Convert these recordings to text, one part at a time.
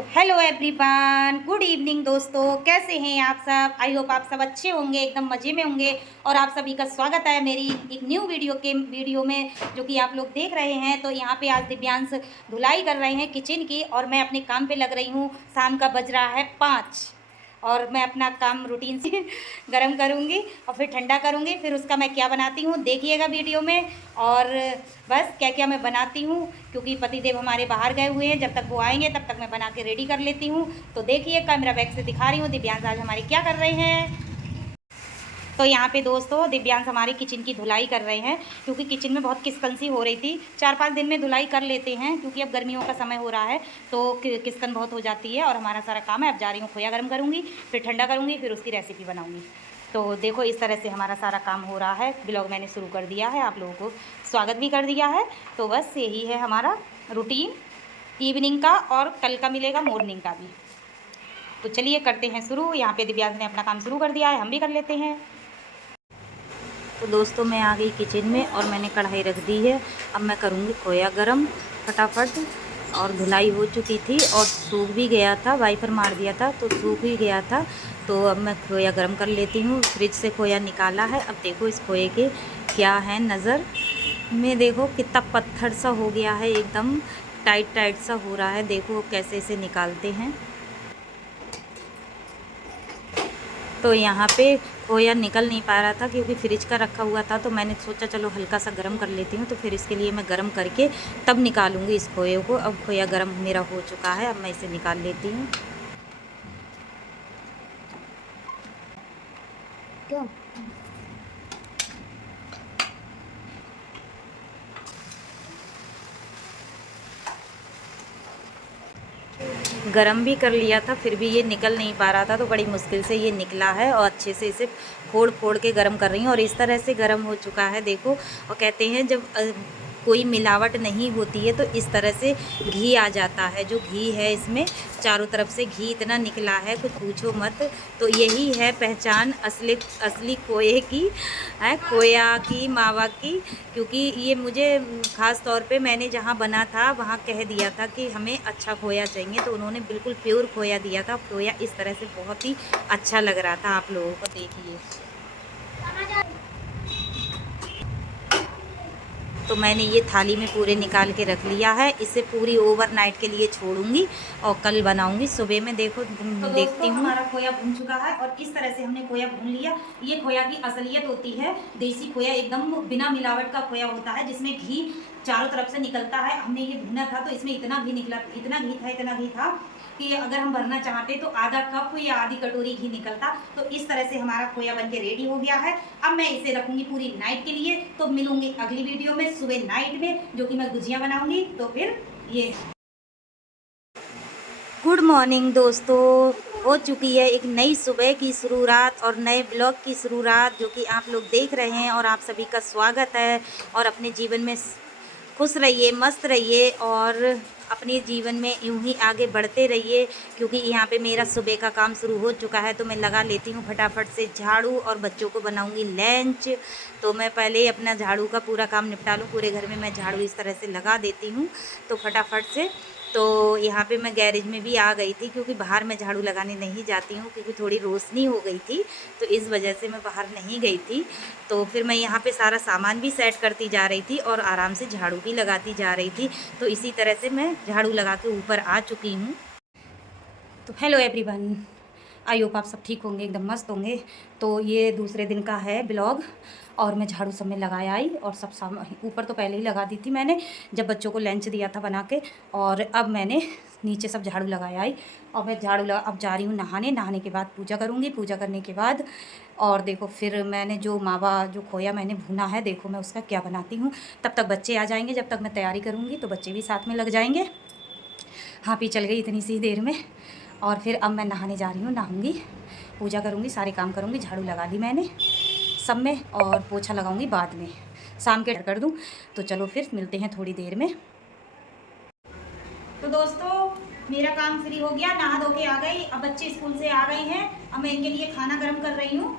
तो hello everyone, good evening दोस्तों। कैसे हैं आप सब? आई होप आप सब अच्छे होंगे, एकदम मज़े में होंगे। और आप सभी का स्वागत है मेरी एक न्यू वीडियो में जो कि आप लोग देख रहे हैं। तो यहाँ पे आज दिव्यांश धुलाई कर रहे हैं किचन की और मैं अपने काम पे लग रही हूँ। शाम का बज रहा है 5 और मैं अपना काम रूटीन से गर्म करूँगी और फिर ठंडा करूँगी। फिर उसका मैं क्या बनाती हूँ देखिएगा वीडियो में। और बस क्या क्या मैं बनाती हूँ, क्योंकि पतिदेव हमारे बाहर गए हुए हैं। जब तक वो आएंगे तब तक मैं बना के रेडी कर लेती हूँ। तो देखिए कैमरा बैक से दिखा रही हूँ दिव्यांश आज हमारे क्या कर रहे हैं। तो यहाँ पे दोस्तों दिव्यांश हमारे किचन की धुलाई कर रहे हैं, क्योंकि किचन में बहुत किसकंसी हो रही थी। 4-5 दिन में धुलाई कर लेते हैं, क्योंकि अब गर्मियों का समय हो रहा है तो किसकन बहुत हो जाती है। और हमारा सारा काम है। अब जा रही हूँ खोया गर्म करूँगी, फिर ठंडा करूँगी, फिर उसकी रेसिपी बनाऊँगी। तो देखो इस तरह से हमारा सारा काम हो रहा है। ब्लॉग मैंने शुरू कर दिया है, आप लोगों को स्वागत भी कर दिया है। तो बस यही है हमारा रूटीन इवनिंग का, और कल का मिलेगा मॉर्निंग का भी। तो चलिए करते हैं शुरू। यहाँ पे दिव्यांश ने अपना काम शुरू कर दिया है, हम भी कर लेते हैं। तो दोस्तों मैं आ गई किचन में और मैंने कढ़ाई रख दी है। अब मैं करूँगी खोया गरम फटाफट। और धुलाई हो चुकी थी और सूख भी गया था, वाइपर मार दिया था तो सूख भी गया था। तो अब मैं खोया गरम कर लेती हूँ। फ्रिज से खोया निकाला है। अब देखो इस खोए के क्या है नज़र में, देखो कितना पत्थर सा हो गया है, एकदम टाइट टाइट सा हो रहा है। देखो कैसे इसे निकालते हैं। तो यहाँ पे खोया निकल नहीं पा रहा था क्योंकि फ्रिज का रखा हुआ था। तो मैंने सोचा चलो हल्का सा गर्म कर लेती हूँ। तो फिर इसके लिए मैं गर्म करके तब निकालूंगी इस खोए को। अब खोया गर्म मेरा हो चुका है, अब मैं इसे निकाल लेती हूँ। क्या गरम भी कर लिया था, फिर भी ये निकल नहीं पा रहा था। तो बड़ी मुश्किल से ये निकला है और अच्छे से इसे फोड़ फोड़ के गरम कर रही हूँ। और इस तरह से गरम हो चुका है देखो। और कहते हैं जब कोई मिलावट नहीं होती है तो इस तरह से घी आ जाता है। जो घी है इसमें चारों तरफ से घी इतना निकला है कुछ पूछो मत। तो यही है पहचान असली खोए की, है खोया की, मावा की। क्योंकि ये मुझे ख़ास तौर पे मैंने जहाँ बना था वहाँ कह दिया था कि हमें अच्छा खोया चाहिए, तो उन्होंने बिल्कुल प्योर खोया दिया था। खोया इस तरह से बहुत ही अच्छा लग रहा था, आप लोगों को देखिए। तो मैंने ये थाली में पूरे निकाल के रख लिया है। इसे पूरी ओवरनाइट के लिए छोड़ूंगी और कल बनाऊंगी सुबह में। देखो तो देखती हूँ। हमारा खोया भून चुका है और इस तरह से हमने खोया भून लिया। ये खोया की असलियत होती है, देसी खोया एकदम बिना मिलावट का खोया होता है, जिसमें घी चारों तरफ से निकलता है। हमने ये भुना था तो इसमें इतना घी निकला, इतना घी था कि अगर हम भरना चाहते तो आधा कप या आधी कटोरी घी निकलता। तो इस तरह से हमारा खोया बनके रेडी हो गया है। अब मैं इसे रखूंगी पूरी नाइट के लिए। तो मिलूंगी अगली वीडियो में सुबह नाइट में, जो कि मैं गुजिया बनाऊंगी। तो फिर ये गुड मॉर्निंग दोस्तों, हो चुकी है एक नई सुबह की शुरुआत और नए ब्लॉग की शुरुआत, जो कि आप लोग देख रहे हैं। और आप सभी का स्वागत है। और अपने जीवन में खुश रहिए, मस्त रहिए और अपने जीवन में यूं ही आगे बढ़ते रहिए। क्योंकि यहाँ पे मेरा सुबह का काम शुरू हो चुका है। तो मैं लगा लेती हूँ फटाफट से झाड़ू और बच्चों को बनाऊँगी लंच। तो मैं पहले अपना झाड़ू का पूरा काम निपटा लूँ। पूरे घर में मैं झाड़ू इस तरह से लगा देती हूँ तो फटाफट से। तो यहाँ पे मैं गैरेज में भी आ गई थी, क्योंकि बाहर मैं झाड़ू लगाने नहीं जाती हूँ, क्योंकि थोड़ी रोशनी हो गई थी तो इस वजह से मैं बाहर नहीं गई थी। तो फिर मैं यहाँ पे सारा सामान भी सेट करती जा रही थी और आराम से झाड़ू भी लगाती जा रही थी। तो इसी तरह से मैं झाड़ू लगा के ऊपर आ चुकी हूँ। तो हेलो एवरीवन, आई होप आप सब ठीक होंगे, एकदम मस्त होंगे। तो ये दूसरे दिन का है ब्लॉग। और मैं झाड़ू सब में लगाया आई और सब सामान ऊपर तो पहले ही लगा दी थी मैंने, जब बच्चों को लंच दिया था बना के। और अब मैंने नीचे सब झाड़ू लगाया आई और मैं झाड़ू लगा अब जा रही हूँ नहाने। नहाने के बाद पूजा करूँगी। पूजा करने के बाद और देखो फिर मैंने जो मावा जो खोया मैंने भुना है, देखो मैं उसका क्या बनाती हूँ। तब तक बच्चे आ जाएंगे, जब तक मैं तैयारी करूँगी तो बच्चे भी साथ में लग जाएंगे। हाँ पी चल गई इतनी सी देर में। और फिर अब मैं नहाने जा रही हूँ, नहाऊंगी, पूजा करूँगी, सारे काम करूँगी। झाड़ू लगा ली मैंने सब में और पोछा लगाऊंगी बाद में, शाम के कर दूँ। तो चलो फिर मिलते हैं थोड़ी देर में। तो दोस्तों मेरा काम फ्री हो गया, नहा धो के आ गई। अब बच्चे स्कूल से आ गए हैं। अब मैं इनके लिए खाना गर्म कर रही हूँ।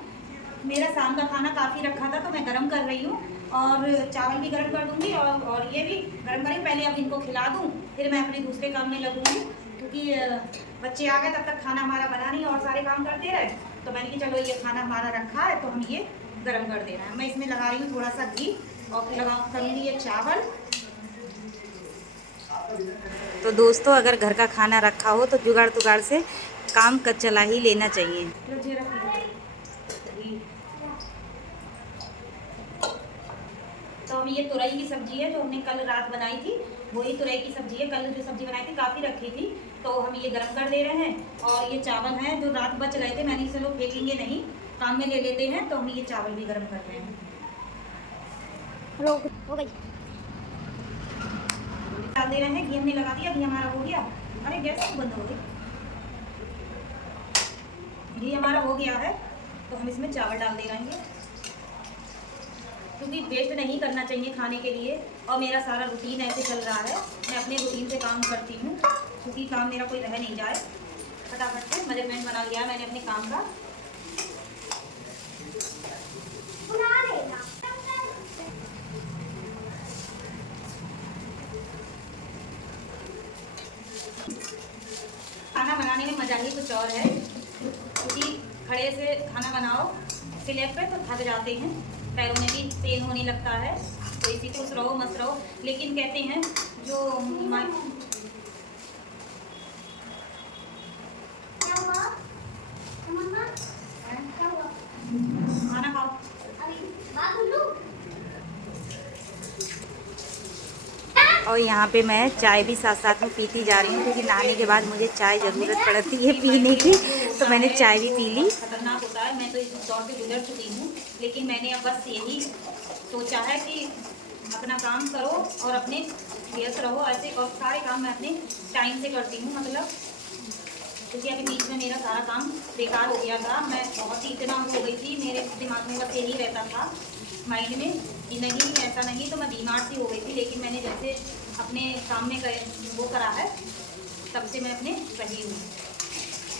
मेरा शाम का खाना काफ़ी रखा था तो मैं गर्म कर रही हूँ। और चावल भी गर्म कर दूँगी और ये भी गर्म करेंगे। पहले अब इनको खिला दूँ, फिर मैं अपने दूसरे काम में लगूँगी। क्योंकि बच्चे आ गए तब तक खाना हमारा बना नहीं और सारे काम करते रहे, तो मैंने कि चलो ये खाना हमारा रखा है तो हम ये गर्म कर दे रहे हैं। मैं इसमें लगा रही हूँ थोड़ा सा घी और फिर करूँगी ये चावल। तो दोस्तों अगर घर का खाना रखा हो तो जुगाड़ तुगाड़ से काम कर चला ही लेना चाहिए। तो हम ये तुरई की सब्जी है जो हमने कल रात बनाई थी, वही तुरई की सब्जी है। कल जो सब्जी बनाई थी काफ़ी रखी थी, तो हम ये गर्म कर दे रहे हैं। और ये चावल हैं जो रात बच गए थे, मैंने चलो फेंकेंगे नहीं, काम में ले लेते हैं, तो हम ये चावल भी गर्म कर रहे हैं। हो गई डाल दे रहे हैं, घी हमने लगा दिया, घी हमारा हो गया। अरे गैस बंद हो गई। घी हमारा हो गया है तो हम इसमें चावल डाल दे रहे हैं, क्योंकि वेस्ट नहीं करना चाहिए खाने के लिए। और मेरा सारा रूटीन ऐसे चल रहा है, मैं अपने रूटीन से काम करती हूँ, क्योंकि काम मेरा कोई रह नहीं जाए। फटाफट से मेजरमेंट बना लिया मैंने अपने काम का। खाना बनाने में मज़ा ही कुछ और है, क्योंकि खड़े से खाना बनाओ स्लैब पे तो थक जाते हैं, पैरों में भी पेन होने लगता है, तो इसी खुश रहो मस्त रहो। लेकिन कहते हैं जो खाना खाओ। और यहाँ पे मैं चाय भी साथ साथ में पीती जा रही हूँ, क्योंकि नहाने के बाद मुझे चाय ज़रूरत पड़ती है पीने की, तो मैंने चाय भी पी ली। खतरनाक होता है, मैं तो इस दौर से गुजर चुकी हूँ, लेकिन मैंने अब बस यही सोचा है कि अपना काम करो और अपने व्यस्त रहो ऐसे, और सारे काम मैं अपने टाइम से करती हूँ। मतलब क्योंकि अभी बीच में मेरा सारा काम बेकार हो गया था, मैं बहुत ही इतना हो गई थी, मेरे दिमाग में बस यही रहता था माइंड में कि नहीं ऐसा नहीं, तो मैं बीमार सी हो गई थी। लेकिन मैंने जैसे अपने काम में वो करा है, तब से मैं अपने सही हूँ।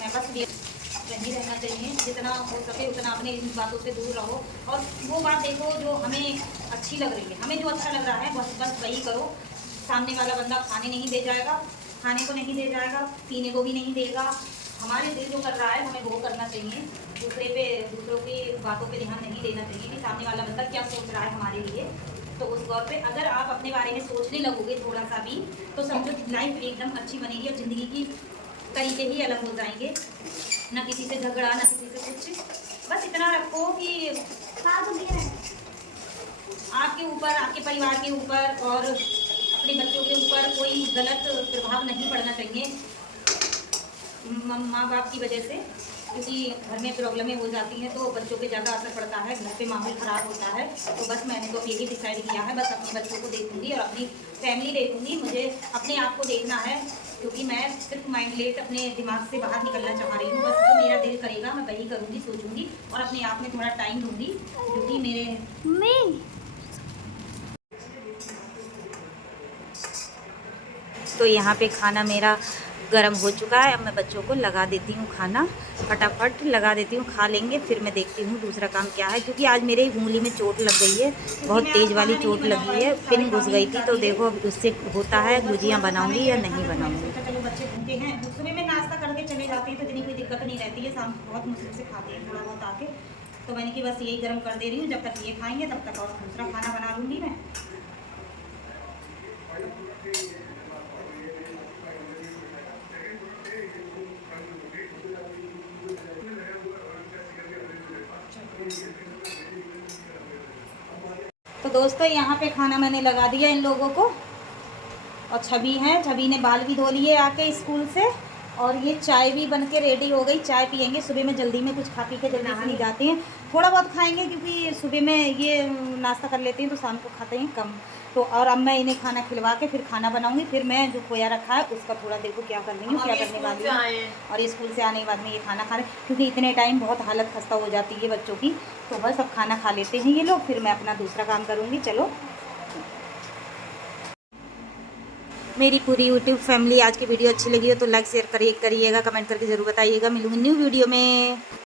मैं बस सही रहना चाहिए, जितना हो सके उतना अपने इन बातों से दूर रहो। और वो बात देखो जो हमें अच्छी लग रही है, हमें जो अच्छा लग रहा है बस वही करो। सामने वाला बंदा खाने नहीं दे जाएगा, खाने को नहीं दे जाएगा, पीने को भी नहीं देगा। हमारे दिल जो कर रहा है हमें वो करना चाहिए, दूसरों की बातों पे ध्यान नहीं देना चाहिए कि सामने वाला बंदा क्या सोच रहा है हमारे लिए। तो उस दौर पे अगर आप अपने बारे में सोचने लगोगे थोड़ा सा भी, तो समझो लाइफ एकदम अच्छी बनेगी और ज़िंदगी की तरीके ही अलग हो जाएंगे। ना किसी से झगड़ा, ना किसी से कुछ। बस इतना रखो कि आपके ऊपर, आपके परिवार के ऊपर और अपने बच्चों के ऊपर कोई गलत प्रभाव नहीं पड़ना चाहिए माँ बाप की वजह से, क्योंकि घर में प्रॉब्लमें हो जाती हैं तो बच्चों पे ज़्यादा असर पड़ता है, घर पे माहौल ख़राब होता है। तो बस मैंने तो यही डिसाइड किया है, बस अपने बच्चों को देखूंगी और अपनी फैमिली देखूंगी। मुझे अपने आप को देखना है, क्योंकि मैं सिर्फ माइंडलेस अपने दिमाग से बाहर निकलना चाह रही हूँ। बस जो मेरा दिल करेगा मैं वही करूँगी, सोचूंगी और अपने आप में थोड़ा टाइम दूँगी, क्योंकि मेरे तो यहाँ पे खाना मेरा गरम हो चुका है। अब मैं बच्चों को लगा देती हूँ खाना, फटाफट लगा देती हूँ, खा लेंगे, फिर मैं देखती हूँ दूसरा काम क्या है। क्योंकि आज मेरे उंगली में चोट लग गई है, बहुत तेज़ वाली चोट लगी है, पिन घुस गई थी। तो देखो अब उससे होता है गुजियाँ बनाऊँगी या नहीं बनाऊँगी। चलो बच्चे भूखे हैं, सुबह में नाश्ता करके चले जाते हैं तो इतनी कोई दिक्कत नहीं रहती है, शाम बहुत मुश्किल से खाते हैं थोड़ा बहुत आके। तो मैंने कि बस यही गर्म कर दे रही हूँ, जब तक ये खाएँगे तब तक और दूसरा खाना बना लूँगी मैं। तो दोस्तों यहाँ पे खाना मैंने लगा दिया इन लोगों को, और छवि है, छवि ने बाल भी धो लिए आके स्कूल से, और ये चाय भी बन के रेडी हो गई। चाय पियेंगे, सुबह में जल्दी में कुछ खा पी के जल्दी से नहीं जाते हैं, थोड़ा बहुत खाएंगे, क्योंकि सुबह में ये नाश्ता कर लेते हैं तो शाम को खाते हैं कम। तो और अब मैं इन्हें खाना खिलवा के फिर खाना बनाऊंगी, फिर मैं जो खोया रखा है उसका थोड़ा देखो क्या कर रही हूँ, क्या करने वाली हूँ। और ये स्कूल से आने के बाद में ये खाना खा रहे, क्योंकि इतने टाइम बहुत हालत खस्ता हो जाती है बच्चों की। तो बस अब खाना खा लेते हैं ये लोग, फिर मैं अपना दूसरा काम करूँगी। चलो मेरी पूरी यूट्यूब फैमिली, आज की वीडियो अच्छी लगी हो तो लाइक शेयर करिएगा, कमेंट करके ज़रूर बताइएगा। मिलूँगी न्यू वीडियो में।